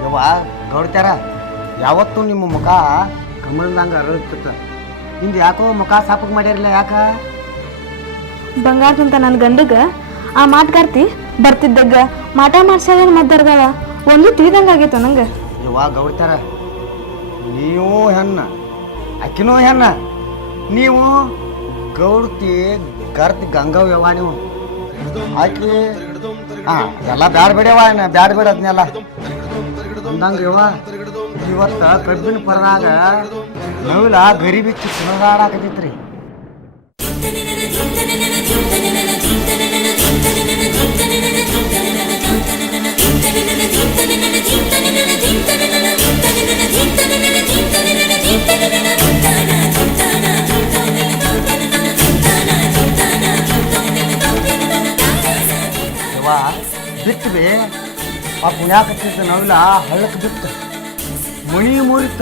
ಯವ್ವ ಗೌಡ್ತಾರ ಯಾವತ್ತೂ ನಿಮ್ಮ ಮುಖ ಕಮಲದಂಗ ಅರಳುತ್ತ ಹಿಂದೆ ಯಾಕೋ ಮುಖ ಸಾಪಕ್ಕೆ ಮಾಡ್ಯಾರಿಲ್ಲ ಯಾಕ? ಬಂಗಾರದಂತ ನನ್ನ ಗಂಡಗ ಆ ಮಾತುಗಾರ್ತಿ ಬರ್ತಿದ್ದಾಗ ಮಾಟ ಮಾಡ್ಸ್ಯಾರ ಮದ್ದರ್ಗವ ಒಂದು ತಿಳಿದಂಗ ಆಗೈತ ನಂಗೆ? ಯವ್ವ ಗೌಡ್ತಾರ ನೀವು ಹೆಣ್ಣ ಆಕಿನೂ ಹೆಣ್ಣ ನೀವು ಗೌಡ್ತಿ ಗರ್ತಿ ಗಂಗವ್ ಯವ್ವ ನೀವು. ಆಕಿ ಹಾಂ ಎಲ್ಲ ಬ್ಯಾಡ ಬೇಡವ್ವ ಬ್ಯಾಡ ಬೇಡ ಅದನ್ನೆಲ್ಲ ಅಂದಂಗ ಯವ್ವ ಇವತ್ತ ಕಬ್ಬಿನ ಪರದಾಗ ನವಿಲ ಗರಿ ಬಿಚ್ಚಿ ಸುಣದಾಡಾಕತೈತ್ರಿ ಬಿಟ್ವಿ ಆ ಪುಣ್ಯಾಕತ್ತಿದ್ದ ನವಿಲ ಹಳ್ಳಕ್ಕೆ ಬಿತ್ತು. ಮಣಿ ಮುರಿತ.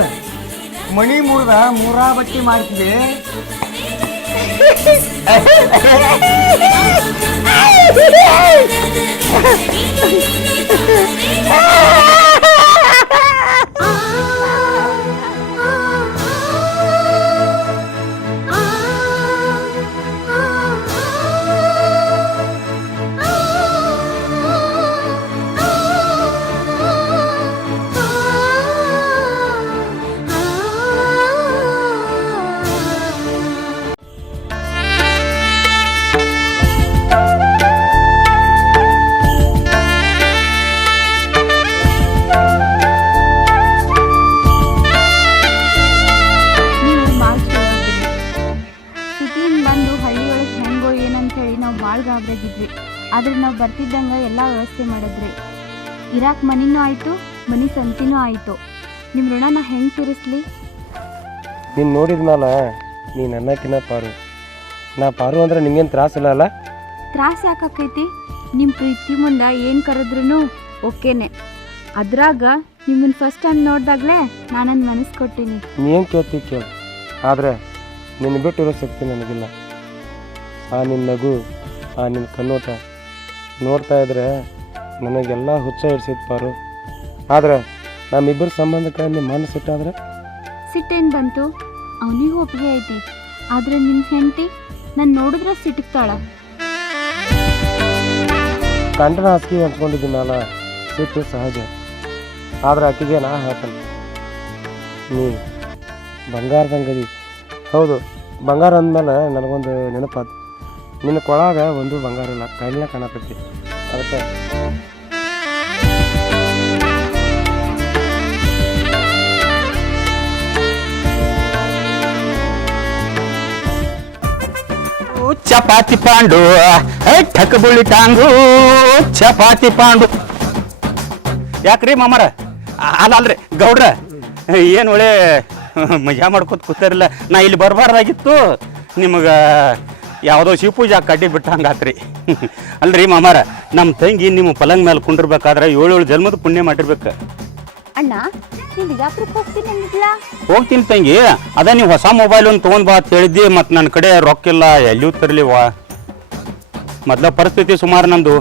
ಮಣಿ ಮುರಿದ ಮೂರಾ ಬಟ್ಟಿ ಮಾಡ್ತಿದ್ವಿ ನೀವು ಗಾಬರಿಯಾಗಿದ್ವಿ ಆದ್ರೆ ನಾವು ಬರ್ತಿದ್ದಂಗೆ ಎಲ್ಲ ವ್ಯವಸ್ಥೆ ಮಾಡಿದ್ರಿ. ಇರಾಕ್ ಮನಿನೂ ಆಯಿತು ಮನಿ ಸಂತಿನೂ ಆಯಿತು. ನಿಮ್ಮ ಋಣ ನಾ ಹೆಂಗೆ ತೀರಿಸ್ಲಿ? ನೀನು ನೋಡಿದ ಮೇಲೆ ನೀನು ಪಾರು. ನಾ ಪಾರು ಅಂದ್ರೆ ನಿಂಗೇನು ತ್ರಾಸಿಲ್ಲ ಅಲ್ಲ? ತ್ರಾಸ ಯಾಕೈತಿ ನಿಮ್ಮ ಪ್ರೀತಿ ಮುಂದೆ ಏನು ಕರೆದ್ರೂ ಓಕೆನೆ. ಅದ್ರಾಗ ನಿಮ್ಮನ್ ಫಸ್ಟ್ ಟೈಮ್ ನೋಡಿದಾಗ್ಲೇ ನಾನು ಮನಸ್ ಮನಸ್ಸು ಕೊಟ್ಟೀನಿ. ನೀ ಏನು ಕೇಳ್ತಿ ಕೇಳು. ಆದರೆ ನಿನ್ನ ಬಿಟ್ಟಿರೋ ಶಕ್ತಿ ನನಗಿಲ್ಲ. ಆ ನಿನ್ನ ನಗು ಆ ನಿನ್ನ ಕಣ್ಣೋಟ. ನೋಡ್ತಾ ಇದ್ರೆ ನನಗೆಲ್ಲ ಹುಚ್ಚ ಹಿಡ್ಸಿದ್ ಪಾರು. ಆದರೆ ನಮ್ಮಿಬ್ಬರ ಸಂಬಂಧಕ್ಕೆ ನಿಮ್ಮ ಮನಸ್ಸು ಸಿಟ್ಟೇನು ಬಂತು? ಅವನಿಗೂ ಒಪ್ಪಿಗೆ ಐತಿ. ಆದ್ರೆ ನಿಮ್ಮ ಹೆಂಡತಿ ನಾನು ನೋಡಿದ್ರೆ ಸಿಟ್ಟಿಗ್ತಾಳ ಕಂಠನ ಹಾಸಿಗೆ ಹಂಚ್ಕೊಂಡಿದ್ದೀನಲ್ಲ ಸಿಟ್ಟು ಸಹಜ. ಆದ್ರೆ ಆಕೆಗೆ ನಾ ಹೇಳ್ತಾನೆ ನೀ ಬಂಗಾರದಂಗದಿ. ಹೌದು ಬಂಗಾರ ಅಂದಮೇಲೆ ನನಗೊಂದು ನೆನಪಾದ ನಿನ್ನ ಕೊಳಾಗ ಒಂದು ಬಂಗಾರ ಇಲ್ಲ, ಕೈಲಿನ ಕಾಣತೈತಿ. ಅದಕ್ಕೆ ಚಪಾತಿ ಪಾಂಡು ಠಕ್ ಬುಳ್ಳಿ ಟಾಂಗು, ಚಪಾತಿ ಪಾಂಡು. ಯಾಕ್ರಿ ಮಾಮರ? ಅಲ್ಲ, ಅಲ್ರಿ, ಗೌಡ್ರ, ಏನು ಒಳ್ಳೆ ಮಜಾ ಮಾಡ್ಕೋತ ಕೂತಾರಿಲ್ಲ, ನಾ ಇಲ್ಲಿ ಬರಬಾರ್ದಾಗಿತ್ತು, ನಿಮಗೆ ಯಾವುದೋ ಶಿವಪೂಜಾ ಕಡ್ಡಿ ಬಿಟ್ಟಂಗಾತ್ರಿ. ಅಲ್ರಿ ಮಾಮಾರ ನಮ್ಮ ತಂಗಿ ನಿಮ್ಮ ಪಲಂಗ್ ಮೇಲೆ ಕುಂಡಿರ್ಬೇಕಾದ್ರೆ ಏಳು ಏಳು ಜನ್ಮದ ಪುಣ್ಯ ಮಾಡಿರ್ಬೇಕು. ಅಣ್ಣ ಬಿಜಾಪುರಕ್ಕೆ ಹೋಗ್ತೀನಿ ಅಂದಿದ್ಲಾ? ಹೋಗ್ತೀನಿ ತಂಗಿ ಅದ ನೀವು ಹೊಸ ಮೊಬೈಲ್ ಒಂದು ತೊಗೊಂಡ್ ಬಾ ಅಂತ ಹೇಳಿದ್ದಿ ಮತ್ತು ನನ್ನ ಕಡೆ ರೊಕ್ಕ ಇಲ್ಲ ಎಲ್ಲಿಯೂ ತರಲಿವ ಮೊದ್ಲ ಪರಿಸ್ಥಿತಿ ಸುಮಾರು ನಂದು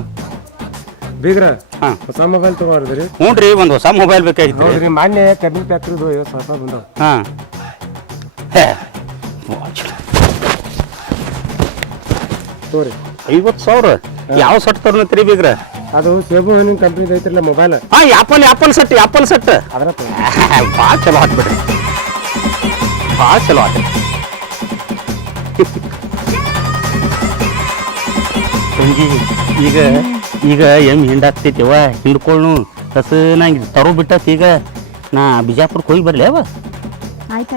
ಬೀಗ್ರ ಹಾ. ಹೊಸ ಮೊಬೈಲ್ ತಗೋರಿದ್ರಿ? ಹ್ಞೂ ರೀ ಒಂದು ಹೊಸ ಮೊಬೈಲ್ ಬೇಕಾಗಿತ್ತು ಮಾನ್ಯ ಕಬ್ಬಿನ ಫ್ಯಾಕ್ಟ್ರಿದು ಹೊಸ ಬಂದವು ಹೇ. ತೋರಿ. ಐವತ್ತು ಸಾವಿರ? ಯಾವ ಸಟ್ ತರ್ನತ್ರಿ ಬೀಗ್ರ? ಅದು ಸೇಬು ಹಣ್ಣಿನ ಕಂಪ್ನಿದು ಐತ್ರಲ್ಲ ಮೊಬೈಲ್ ಹಾ Apple Apple set Apple set ಅದರ ಭಾಳ ಚಲೋ ಆತ್ ಬಿಡ್ರಿ ಭಾಳ ಚಲೋ ಆತ ತಂಗಿ ಈಗ ಈಗ ಎಮ್ಮೆ ಹಿಂಡಾಗ್ತೈತಿವ ಹಿಂಡ್ಕೊಳ್ಳು ನಂಗೆ ತರು ಬಿಟ್ಟತ್ ಈಗ. ನಾ ಬಿಜಾಪುರಕ್ಕೆ ಹೋಗಿ ಬರಲಿ ಅವ. ಆಯ್ತು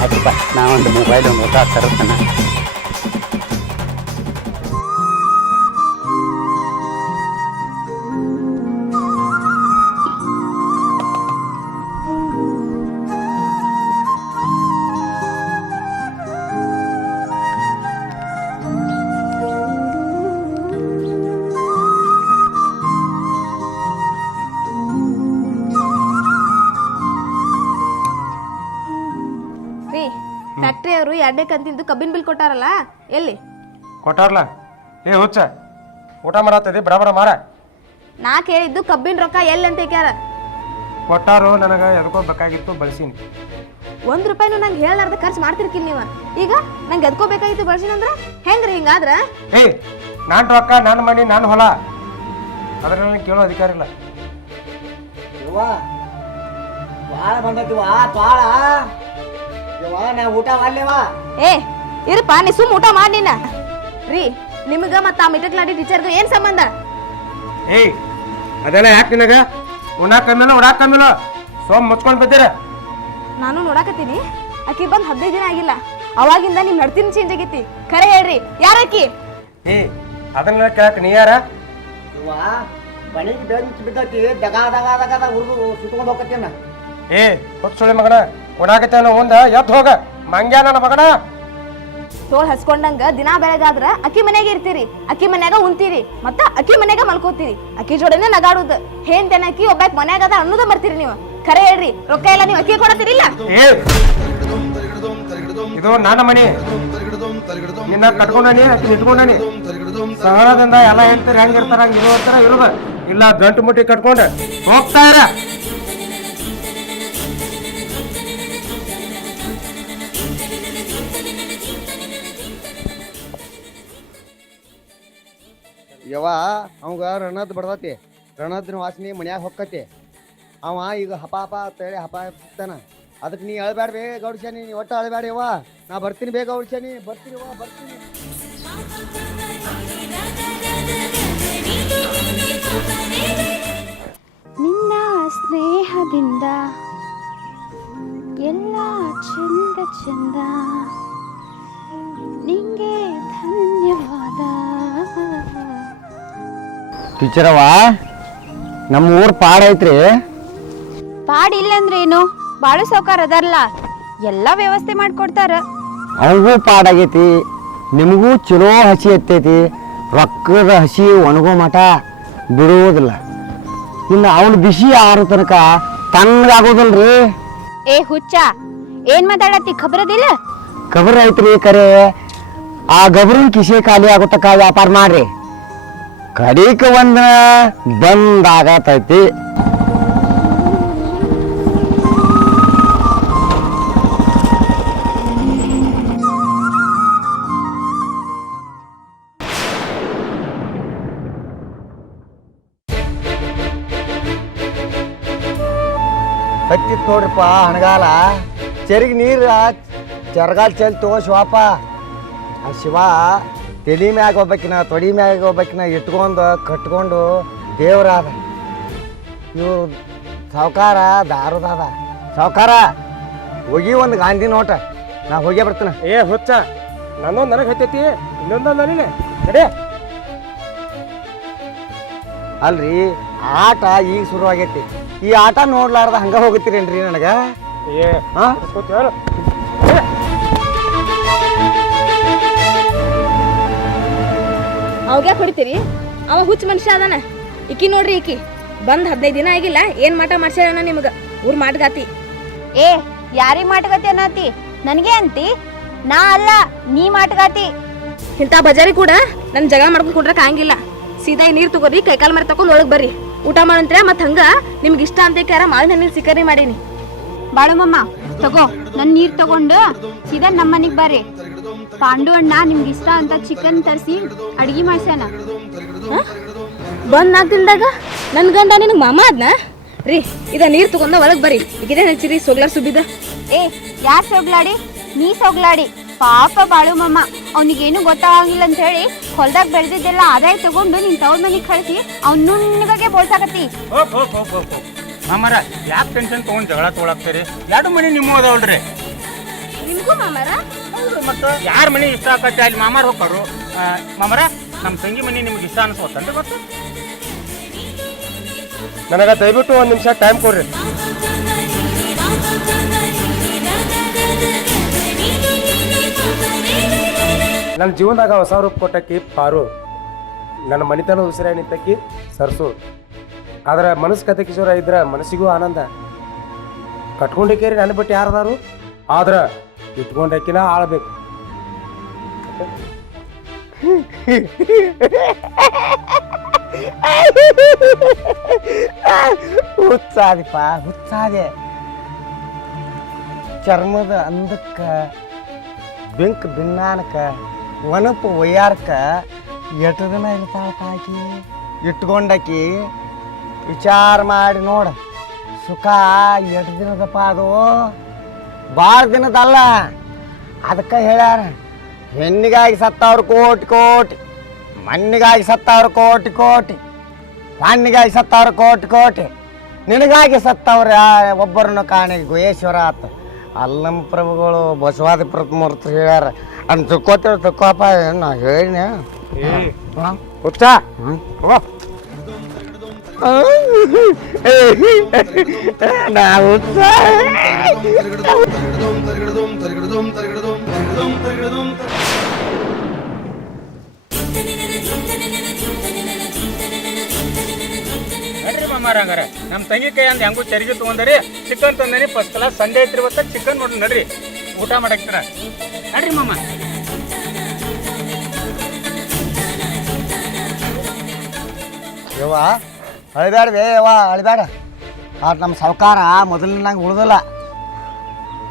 ಆಯ್ತಪ್ಪ ನಾ ಒಂದು ಮೊಬೈಲ್ ಒಂದು ಹೊಸ ತರತ್ತನ. ಎರಡನೇ ಕಂತಿಂದು ಕಬ್ಬಿನ ಬಿಲ್ ಕೊಟ್ಟಾರಲ್ಲ? ಎಲ್ಲಿ? ಕೊಟ್ಟಾರ್ಲ. ಏ ಹುಚ್ಚ. ಊಟ ಮಾಡತ್ತದಿ ಬಡ ಬಡ ಮಾರ. ನಾ ಕೇಳಿದ್ದು ಕಬ್ಬಿನ ರೊಕ್ಕ ಎಲ್ಲಿ ಅಂತ ಕೇಳ. ಕೊಟ್ಟಾರು ನನಗೆ ಎದಕ್ಕೋ ಬೇಕಾಗಿತ್ತು ಬಳಸೀನಿ. ಒಂದ್ ರೂಪಾಯಿನೂ ನಂಗೆ ಹೇಳಾರ್ದ ಖರ್ಚು ಮಾಡ್ತಿರ್ಕಿಲ್ ನೀವು. ಈಗ ನಂಗೆ ಎದ್ಕೋಬೇಕಾಗಿತ್ತು ಬಳಸಿನಂದ್ರ ಹೆಂಗ್ರಿ ಹಿಂಗಾದ್ರ? ಏ ನಾನು ರೊಕ್ಕ ನನ್ನ ಮನಿ ನಾನು ಹೊಲ. ಅದ್ರ ನನಗೆ ಕೇಳೋ ಅಧಿಕಾರ ಇಲ್ಲ. ಯವ್ವ ಭಾಳ ಬಂದೈತಿವ ಭಾಳ ಯವ್ವ ನಾ ಊಟ ಮಾಡ್ಲೇವಾ? ಏ ಇರಪ್ಪ ನೀ ಸುಮ್ ಊಟ ಮಾಡಿನ ರೀ ನಿಮ್ಗ ಮತ್ತ ಆ ಮಿಟಕ್ಲಾಡಿ ಟೀಚರ್ಗ ಏನ್ ಸಂಬಂಧ? ಏಯ್ ಅದೆಲ್ಲ ಯಾಕೆ ನಿನಗ? ಉಣ್ಣಾಕ ಕಮ್ಮಿಲ್ಲ ಉಡಾಕ ಕಮ್ಮಿಲ್ಲ ಸೋಮ್ ಮುಚ್ಕೊಂಡು ಬಿದ್ದೀರ. ನಾನು ನೋಡಾಕತ್ತೀನಿ. ಆಕಿ ಬಂದ್ ಹದಿನೈದು ದಿನ ಆಗಿಲ್ಲ. ಅವಾಗಿಂದ ನಿಮ್ ನಡ್ತೀನಿ ಚೇಂಜ್ ಆಗೈತಿ. ಖರೆ ಹೇಳ್ರಿ ಯಾರಾಕಿ ಏ ಅದನ್ನ ಕೇಳಕ್ಕೆ ನೀ ಯಾರ? ಯವ್ವ ಮನೆಗೆ ಬೆಂಚ್ ದಗಾ ದಗ ದಗ ದಗ ದಗ ಹುಡುಗರು ಸುಟ್ಕೊಂಡು ಹೋಗತ್ತೇನ ಏ ಹೊತ್ತು ಮಗನ. ಉಣಾಕತ್ತೇನ ಒಂದ ಎದ್ದು ಹೋಗ. ಮಂಗ್ಯ ನನ್ನ ಮಗನ. ತೋಳ್ ಹಸ್ಕೊಂಡಂಗ ದಿನಾ ಬೆಳಗಾದ್ರ ಅಕ್ಕಿ ಮನೆಗೆ ಇರ್ತೀರಿ. ಅಕ್ಕಿ ಮನ್ಯಾಗ ಉಣ್ತೀರಿ. ಮತ್ತ ಅಕ್ಕಿ ಮನ್ಯಾಗ ಮಲ್ಕೋತೀರಿ. ಅಕ್ಕಿ ಜೋಡಿನ ನಗಾಡುದು. ಹೇನ್ ಅಕ್ಕಿ ಒಬ್ಬಾಕ್ ಮನ್ಯಾಗ ಅದ ಅನ್ನೋದ ಬರ್ತೀರಿ ನೀವು. ಖರೆ ಹೇಳ್ರಿ ರೊಕ್ಕ ಎಲ್ಲ ನೀವು ಅಕ್ಕಿ ಕೊಡತ್ತೀರಿಲ್ಲ? ಏ ಇದು ನನ್ನ ಮನೆ. ನಿನ್ನ ಕಟ್ಕೊಂಡನಿ ಅಕ್ಕಿ ಇಟ್ಕೊಂಡನಿ ಸಹಳದಿಂದ ಎಲ್ಲ ಹೇಳ್ತಾರೆ ಹೆಂಗಿರ್ತಾರ ಹಂಗ ಇರ್ತಾರ ಇರುದ. ಇಲ್ಲ ಗಂಟು ಮುಟ್ಟಿ ಕಟ್ಕೊಂಡು. ಹೋಗ್ತಾ ಯವ್ವ, ಅವಂಗ ರಣದ್ ಬಡದತಿ. ರಣದ್ನ ವಾಸನೆ ಮನ್ಯಾಗ ಹೊಕ್ಕತಿ. ಅವ ಈಗ ಹಪ ಹಪ ಅಂತೇಳಿ ಹಪ ಹತ್ತಾನ. ಅದಕ್ಕೆ ನೀ ಅಳಬೇಡ ಬೇ ಗೌಡ್ಸನಿ ನೀ ಒಟ್ಟು ಅಳಬೇಡ ಯವ್ವ. ನಾ ಬರ್ತೀನಿ ಬೇ ಗೌಡ್ಸನಿ ಬರ್ತೀನಿ ಯವ್ವ, ಬರ್ತೀನಿ. ನಿನ್ನ ಸ್ನೇಹದಿಂದ, ಎಲ್ಲ ಚಂದ ಚಂದ, ನಿಂಗೆ ಟೀಚರವ್ವ ನಮ್ಮ ಊರ್ ಪಾಡ ಐತ್ರಿ. ಪಾಡಿಲ್ಲ ಅಂದ್ರೆ ಏನು? ಬಾಳು ಸೌಕಾರ ಅದಲ್ಲ ಎಲ್ಲ ವ್ಯವಸ್ಥೆ ಮಾಡ್ಕೊಡ್ತಾರ. ಅವಂಗೂ ಪಾಡಾಗೈತಿ ನಿಮಗೂ ಚಲೋ ಹಸಿ ಎತ್ತೈತಿ. ರೊಕ್ಕದ ಹಸಿ ಒಣಗೋ ಮಠ ಬಿಡುವುದಿಲ್ಲ ಇನ್ನು ಅವನ ಬಿಸಿ ಆರು ತನಕ ತಣ್ಣಗಾಗೋದಿಲ್ರಿ. ಏ ಹುಚ್ಚ ಏನ್ ಮಾತಾಡತ್ತಿ? ಖಬರದಿಲ್ಲ? ಕಬರ್ ಐತ್ರಿ ಕರೆ. ಆ ಗಬರಿನ ಕಿಸೆ ಖಾಲಿ ಆಗೋತಕ್ಕ ವ್ಯಾಪಾರ ಮಾಡ್ರಿ. ಕಡಿಕ ಒಂದ ಬಂದಾಗತೈತಿ ಹತ್ತಿತ್ ನೋಡ್ರಿಪ್ಪ ಹಣಗಾಲ. ಚರಿಗೆ ನೀರು ಚರಗಾಲ್ ಚೆಲ್ ತಗೋ ಶಿವಪ್ಪ ಆ ಶಿವ ತಲಿ ಮ್ಯಾಗ ಒಬ್ಬಕಿನ ತೊಡಿ ಮ್ಯಾಗ ಒಬ್ಬಕಿನ ಇಟ್ಕೊಂಡು ಕಟ್ಕೊಂಡು ದೇವ್ರಾದ ಇವ್ರು ಸಾವುಕಾರ ದಾರದಾದ ಸಾವುಕಾರ ಹೋಗಿ ಒಂದು ಗಾಂಧಿ ನೋಟ. ನಾ ಹೋಗೇ ಬರ್ತೀನಿ. ಏ ಹುಚ್ಚ ನನ್ನೊಂದು ನನಗೆ ಹತ್ತೈತಿ ಇನ್ನೊಂದು ನನಗೆ. ನಡೆ. ಅಲ್ರಿ ಆಟ ಈಗ ಶುರು ಆಗೈತಿ ಈ ಆಟ ನೋಡ್ಲಾರ್ದ ಹಂಗ ಹೋಗತ್ತೀರೇನ್ರಿ ನನಗೆ? ಏ ಹಾ ಹೇಳು ಅವ ಹುಚ್ಚ ಮನುಷ್ಯ ಅದಾನ. ಇಕಿ ನೋಡ್ರಿ ಇಕ್ಕಿ ಬಂದ್ ಹದಿನೈದು ದಿನ ಆಗಿಲ್ಲ ಏನ್ ಮಾಟ ಮಾಡ್ಸ್ಯಾರ ನಿಮ್ಗ? ಊರ್ ಮಾಡ್ಗಾತಿ ಏ ಯಾರಿ ಮಾಟಗಾತಿ ಅನ್ನತಿ? ನನಗೆ ಅಂತಿ? ನಾ ಅಲ್ಲ ನೀ ಮಾಟಗಾತಿ. ಇಂಥ ಬಜಾರಿ ಕೂಡ ನನ್ ಜಗಳ ಮಾಡ್ಕೊಂಡ್ ಕುಂಡ್ರಕ್ ಆಗಂಗಿಲ್ಲ. ಸೀದಾ ಈ ನೀರ್ ತಗೋರಿ ಕೈಕಾಲ್ ಮರ ತಕೊಂಡ್ ಒಳಗ್ ಬರ್ರಿ. ಊಟ ಮಾಡಂತ್ರ ಮತ್ ಹಂಗ ನಿಮ್ಗೆ ಇಷ್ಟ ಅಂತ ಕ್ಯಾರ ಮಾವಿನ ಹಣ್ಣಿನ ಸಿಕ್ಕರಿ ಮಾಡೀನಿ. ಬಾಳಮ್ಮಮ್ಮ ತಗೋ ನನ್ ನೀರ್ ತಗೊಂಡು ಸೀದಾ ನಮ್ಮ ಮನೆಗ್ ಬರ್ರಿ ಪಾಂಡು ಅಣ್ಣ ನಿಮ್ಗೆ ಇಷ್ಟ ಅಂತ ಚಿಕನ್ ತರಿಸಿ ಅಡಿಗೆ ಮಾಡ್ಸ್ಯಾನ. ಬಂದ್ ನಾಲ್ಕು ದಿನದಾಗ ನನ್ ಗಂಡ ನಿನಗೆ ಮಾಮ ಅದ್ನ ರೀ ಇದ ನೀರ್ ತಗೊಂಡ ಒಳಗ್ ಬರ್ರಿ. ಇದೇ ಹಚ್ಚಿರಿ ಸೊಗ್ಲಾ ಸುಬ್ಬಿದ. ಏ ಯಾರ್ ಸೋಗ್ಲಾಡಿ? ನೀ ಸೊಗ್ಲಾಡಿ. ಪಾಪ ಬಾಳು ಮಾಮ. ಅವನಿಗೇನು ಗೊತ್ತಾಗಂಗಿಲ್ಲ ಅಂತ ಹೇಳಿ ಹೊಲ್ದಾಗ ಬೆಳೆದಿದ್ದೆಲ್ಲ ಆದಾಯ ತಗೊಂಡು ನಿನ್ ತವ್ರ ಮನೆಗೆ ಕಳಿಸಿ ಅವ್ನು ನುಣ್ಣಗೆ ಬೋಳ್ಸಾಕತ್ತಿ. ಮಾಮರ ಯಾಕೆ ಟೆನ್ಷನ್ ತಗೊಂಡು ಜಗಳ ತೊಗೊಳಕ್ತೀರಿ? ಎರಡು ಮನೆ ನಿಮ್ಮ ಅದಾವಲ್ರಿ. ನಿಮ್ಗೂ ಮಾಮಾರ? ಮತ್ತು ಯಾರ ಮನೆ ಇಷ್ಟ ಆಕತ್ತೆ, ಅಲ್ಲಿ ಮಾಮಾರ್ ಹೋಗ್ತಾರು ಮಾಮರ ನಮ್ಮ ತಂಗಿ ಮನೆ ನಿಮ್ಗೆ ಇಷ್ಟ ಅನ್ಸೋತನ್ರಿ ಗೊತ್ತು. ನನಗೆ ದಯವಿಟ್ಟು ಒಂದು ನಿಮಿಷ ಟೈಮ್ ಕೊಡ್ರಿ. ನನ್ನ ಜೀವನದಾಗ ಹೊಸ ರೂಪ ಕೊಟ್ಟಕ್ಕಿ ಪಾರು. ನನ್ನ ಮನಿತನ ಉಸಿರ ನಿಂತಕ್ಕಿ ಸರ್ಸು. ಆದ್ರೆ ಮನಸ್ಸು ಕತೆ ಕಿಶೋರ ಇದ್ರ ಮನಸ್ಸಿಗೂ ಆನಂದ. ಕಟ್ಕೊಂಡಿಕೇರಿ ನನ್ನ ಬಿಟ್ಟು ಯಾರದಾರು? ಆದ್ರೆ ಇಟ್ಕೊಂಡಕ್ಕಿನ ಆಳ್ಬೇಕು. ಹುಚ್ಚಾದಿಪ್ಪ, ಹುಚ್ಚಾದೆ. ಚರ್ಮದ ಅಂದಕ್ಕ, ಬೆಂಕ್ ಬಿನ್ನಾನಕ ಒಣಪು ಒಯ್ಯಾರ್ಕ ಎಷ್ಟು ದಿನ ಇರ್ತಾಳಪ್ಪ ಆಕಿ. ಇಟ್ಕೊಂಡಾಕಿ ವಿಚಾರ ಮಾಡಿ ನೋಡ, ಸುಖ ಎಷ್ಟು ದಿನದಪ್ಪ ಅದು? ಭಾಳ ದಿನದಲ್ಲ. ಅದಕ್ಕೆ ಹೇಳ್ಯಾರ ಹೆಣ್ಣಿಗಾಗಿ ಸತ್ತವ್ರು ಕೋಟಿ ಕೋಟಿ ಮಣ್ಣಿಗಾಗಿ ಸತ್ತವ್ರು ಕೋಟಿ ಕೋಟಿ ಮಣ್ಣಿಗಾಗಿ ಸತ್ತವ್ರು ಕೋಟಿ ಕೋಟಿ ನಿನಗಾಗಿ ಸತ್ತವ್ರ ಒಬ್ಬರನ್ನು ಕಾಣಿ ಗುಹೇಶ್ವರ ಆತ. ಅಲ್ಲಮ್ಮ ನಮ್ಮ ಪ್ರಭುಗಳು ಬಸವಾದಿ ಪ್ರತಿಮೂರ್ತಿ ಹೇಳ್ಯಾರ ಅಂತ ತಿಳ್ಕೊತೇವೆ ತಿಳ್ಕೊಪ್ಪ ನಾ ಹೇಳಿನ. ಹುಚ್ಚ. ನಾ ಹುಚ್ಚ. ಮಾರಂಗಾರ ನಮ್ಮ ತಂಗಿ ಕೈ ಅಂದ್ ಹೆಂಗೂ ಚರಿಗೆ ತಗೊಂಡ್ರಿ ಚಿಕನ್ ತಂದರಿ ಫಸ್ಟ್ ಕ್ಲಾಸ್ ಸಂಡೇ ಐತ್ರಿ ಇವತ್ತ ಚಿಕನ್ ನೋಡ್ರಿ ನಡ್ರಿ. ಊಟ ಮಾಡಕ್ತೀರ. ನಡ್ರಿ ಮಾಮ. ಯವ್ವ? ಅಳಿಬೇಡ ಬೇ ಯವ್ವ ಅಳಿಬೇಡ ಆ ನಮ್ಮ ಸಾವುಕಾರ ಮೊದಲಿನಂಗೆ ಉಳ್ದಲ್ಲ.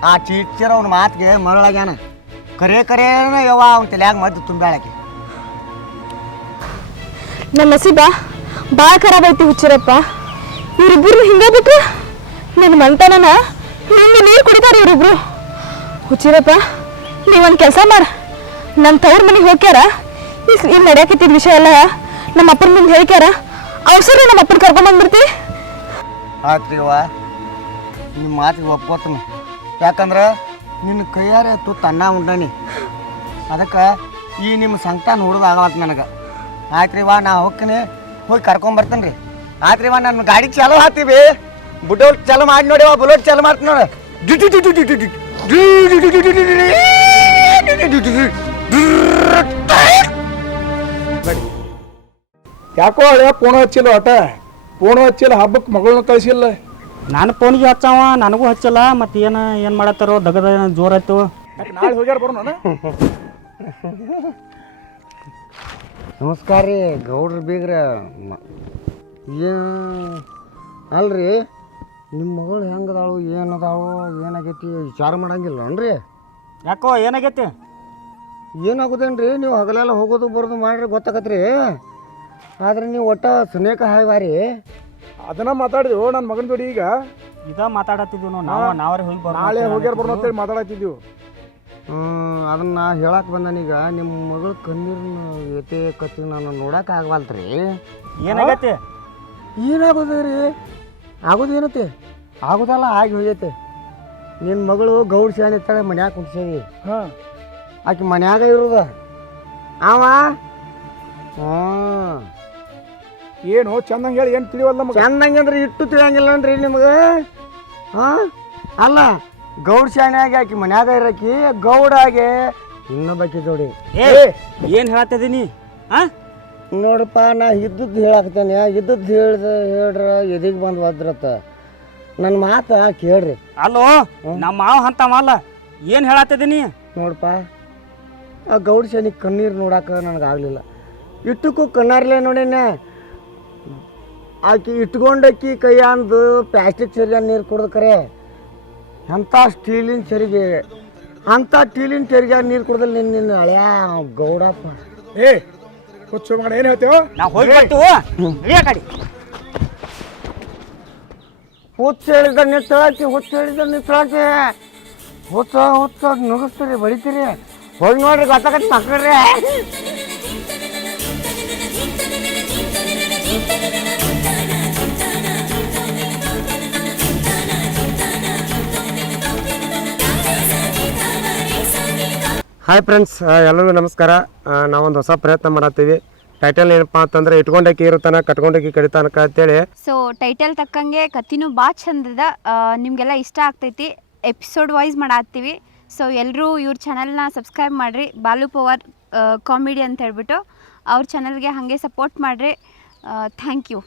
ಆ ಟೀಚರ್ ಅವ್ನ ಮಾತಿಗೆ ಮರಳಾಗ್ಯಾನ. ಕರೆ ಕರೇನ ಯವ್ವ ಅವ್ನ ತಲೆಯಾಗ ಮದ್ದು ತುಂಬಾಳಕ್ಕೆ ನಮ್ಮ ನಸೀಬ ಭಾಳ ಖರಾಬ್ ಐತಿ ಹುಚ್ಚಿರಪ್ಪ. ಇವರಿಬ್ಬರು ಹಿಂಗೆ ಬಿಟ್ರು ನನ್ನ ಮಂತನನ ಹಿಂಗೆ ನೀರು ಕುಡಿತಾರೆ ಇವರಿಬ್ರು. ಹುಚ್ಚಿರಪ್ಪ ನೀವೊಂದು ಕೆಲಸ ಮಾಡ. ನನ್ನ ತವ್ರ ಮನೆಗೆ ಹೋಗ್ಯಾರ. ಇಲ್ಲಿ ನಡೆಯಕತ್ತಿದ ವಿಷಯ ಎಲ್ಲ ನಮ್ಮ ಅಪ್ಪನ ಮುಂದೆ ಹೇಳ್ಕ್ಯಾರ. ಅವಸರ ನಮ್ಮ ಅಪ್ಪನ ಕರ್ಕೊಂಡ್ ಬಂದ್ಬಿಡ್ತಿ ಆತ್ರಿವ ನಿಮ್ಮ ಮಾತಿಗೆ ಒಪ್ಕೋತೀನಿ ಯಾಕಂದ್ರೆ ನಿನ್ನ ಕೈಯಾರೆ ತುತ್ತು ಅನ್ನ ಉಂಡಾನಿ ಅದಕ್ಕೆ ಈ ನಿಮ್ಮ ಸಂಕಟ ನೋಡೋದಾಗವತ್ತು ನನಗೆ ಆಯ್ತ್ರಿ ವಾ ನಾ ಹೋಗ್ತೀನಿ ಹೋಗಿ ಕರ್ಕೊಂಬರ್ತೇನೆ ರೀ ಆಯ್ತ್ರಿ ವಾ ನನ್ನ ಗಾಡಿ ಚಾಲು ಹಾಕ್ತೀವಿ ಬುಡೋಟ್ ಚಾಲು ಮಾಡಿ ನೋಡಿ ಬುಲೋಟ್ ಚಾಲು ಮಾಡ್ತೀನಿ ನೋಡಿ ಯಾಕೋ ಹಳೆ ಪೋಣ ಹಚ್ಚಿಲ್ಲ ಒಟ ಪೋಣ ಹಚ್ಚಿಲ್ಲ ಹಬ್ಬಕ್ಕೆ ಮಗಳನ್ನ ಕಳಿಸಿಲ್ಲ. ನಾನು ಫೋನಿಗೆ ಹಚ್ಚವ ನನಗೂ ಹಚ್ಚಲ್ಲ ಮತ್ತೆ ಏನು ಏನು ಮಾಡತ್ತಾರೋ ದಗದ ಜೋರ್ ಆಯ್ತು. ನಾಳೆ ಹೋಗ್ಯಾರ ಬರೋಣ ನಮಸ್ಕಾರ ರೀ ಗೌಡ್ರ ಬೀಗ್ರ. ಮ- ಅಲ್ರಿ ನಿಮ್ಮ ಮಗಳು ಹೆಂಗದಾಳು ಏನದಾಳು ಏನಾಗೈತಿ ವಿಚಾರ ಮಾಡಂಗಿಲ್ಲನ್ರಿ ಯಾಕೋ ಏನಾಗೈತಿ? ಏನಾಗೋದೇನ್ರಿ ನೀವು ಹಗಲೆಲ್ಲ ಹೋಗೋದು ಬರೋದು ಮಾಡ್ರಿ ಗೊತ್ತಾಗತ್ರಿ. ಆದ್ರೆ ನೀವು ಒಟ್ಟ ಸುನೇಕ ಹಾಯ್ವಾರಿ. ಅದನ್ನ ಮಾತಾಡಿದ್ವು ನನ್ನ ಮಗನ ಜೋಡಿ ಈಗ. ಇದ ಮಾತಾಡತ್ತಿದ್ವಿ ನಾವು ನಾವು ನಾವೇ ಹೋಗಿ ಬರೋಣ ನಾಳೆ ಅಂತ ಹೋಗ್ಯಾರ ಬರೋಣ. ಅಂತೇಳಿ ಮಾತಾಡತ್ತಿದ್ವು. ಹ್ಮ್, ಅದನ್ನ ಹೇಳಕ್ ಬಂದನೀಗ ನಿಮ್ಮ ಮಗಳು ಕಣ್ಣೀರಿನ ಏತೆ ಕತ್ತಿ ನಾನು ನೋಡಕ್ ಆಗವಲ್ತ್ರಿ. ಏನಾಗೈತಿ? ಏನಾಗೋದ್ರಿ? ಆಗೋದೇನತಿ? ಆಗೋದಲ್ಲ. ಆಗಿ ಹೋಗೈತೆ. ನಿನ್ನ ಮಗಳು ಗೌಡ್ ಶಾಣೆ ಇರ್ತಾಳೆ ಮನ್ಯಾಗ ಕುಂಡ್ಸೇವಿ ಹಾಂ. ಆಕೆ ಮನ್ಯಾಗ ಇರೋದ. ಅವ? ಹಾಂ ಏನು? ಚಂದಂಗೆ ಹೇಳಿ ಏನು ತಿಳಿವಲ್ಲ ಚಂದಂಗೆ ಅಂದ್ರೆ ಇಟ್ಟು ತಿಳಿಯಂಗಿಲ್ಲ ಅನ್ರಿ ನಿಮಗೆ? ಹಾಂ ಅಲ್ಲ ಗೌಡ್ ಶಾಣ್ಯಾಗಿ ಆಕಿ ಮನ್ಯಾಗ ಇರಕಿ ಗೌಡಾಗೆ ಇನ್ನೊಬ್ಬಾಕಿ ಜೋಡಿ. ಏ ಏನ್ ಹೇಳತ್ತಿದೀನಿ ಆ? ನೋಡಪ್ಪ ನಾ ಇದ್ದದ್ದು ಹೇಳಾಕ್ತೇನೆ ಇದ್ದದ್ದು ಹೇಳ್ದ ಹೇಳ್ರ ಎದಿಗೆ ಬಂದು ಒದ್ರತ್ತ. ನನ್ನ ಮಾತ ಕೇಳ್ರಿ. ಅಲ್ಲೋ ನಮ್ಮ ಮಾವ ಅಂತವಲ್ಲ ಏನ್ ಹೇಳತ್ತಿದೀನಿ ನೋಡಪ್ಪ ಆ ಗೌಡ ಶಾಣಿ ಕಣ್ಣೀರು ನೋಡಾಕ ನನಗಾಗಲಿಲ್ಲ ಇಟ್ಟಕ್ಕೂ ಕಣ್ಣಾರ್ಲೆ ನೋಡೇನೆ. ಆಕಿ ಇಟ್ಕೊಂಡಕ್ಕಿ ಕೈಯಂದು ಪ್ಲಾಸ್ಟಿಕ್ ಚರಿ ನೀರು ಕುಡ್ದು ಕರೆ ಎಂಥ ಸ್ಟೀಲಿನ ಚರಿಗೆ ಅಂಥ ಸ್ಟೀಲಿನ ಚರಿಗೆ ನೀರು ಕುಡ್ದಲ್ಲಿ ನಿನ್ನ ನಿನ್ನ ಹಳೆಯ ಗೌಡಪ್ಪ. ಏ ಹುಚ್ಚು ಮಾಡ ಏನು ಹೇಳ್ತೇವೆ ನಾವು ಹೋಗಿ ಕಡೆ. ಹುಚ್ಚ ಹೇಳಿದ ನಿತ್ತಳಾಕಿ ಹುಚ್ಚು ಹೇಳಿದ ನಿತ್ತಳಾಕಿ ಹುಚ್ಚ ಹುಚ್ಚ ನುಗಿಸ್ತೀರಿ ಬಡಿತೀರಿ. ಹೋಗಿ ನೋಡ್ರಿ ಗೊತ್ತಾಗತ್ತೆ ಮಕ್ಕಳ್ರಿ ಹಾಯ್ ಫ್ರೆಂಡ್ಸ್ ಎಲ್ಲರಿಗೂ ನಮಸ್ಕಾರ. ನಾವೊಂದು ಹೊಸ ಪ್ರಯತ್ನ ಮಾಡತ್ತೀವಿ. ಟೈಟಲ್ ಏನಪ್ಪ ಅಂತಂದ್ರೆ, ಇಟ್ಕೊಂಡಕ್ಕೆ ಇರುತ್ತಾನ ಕಟ್ಕೊಂಡಕ್ಕೆ ಕಡಿತಾನಕ ಅಂತೇಳಿ. ಸೊ ಟೈಟಲ್ ತಕ್ಕಂಗೆ ಕತ್ತಿನೂ ಭಾಳ ಚಂದದ ನಿಮಗೆಲ್ಲ ಇಷ್ಟ ಆಗ್ತೈತಿ. Episode wise ಮಾಡಾತ್ತೀವಿ. ಸೊ ಎಲ್ಲರೂ ಇವ್ರ ಚಾನಲ್ನ ಸಬ್ಸ್ಕ್ರೈಬ್ ಮಾಡಿರಿ. ಬಾಲು ಪವರ್ ಕಾಮಿಡಿ ಅಂತ ಹೇಳ್ಬಿಟ್ಟು ಅವ್ರ ಚಾನಲ್ಗೆ ಹಾಗೆ ಸಪೋರ್ಟ್ ಮಾಡಿರಿ. Thank you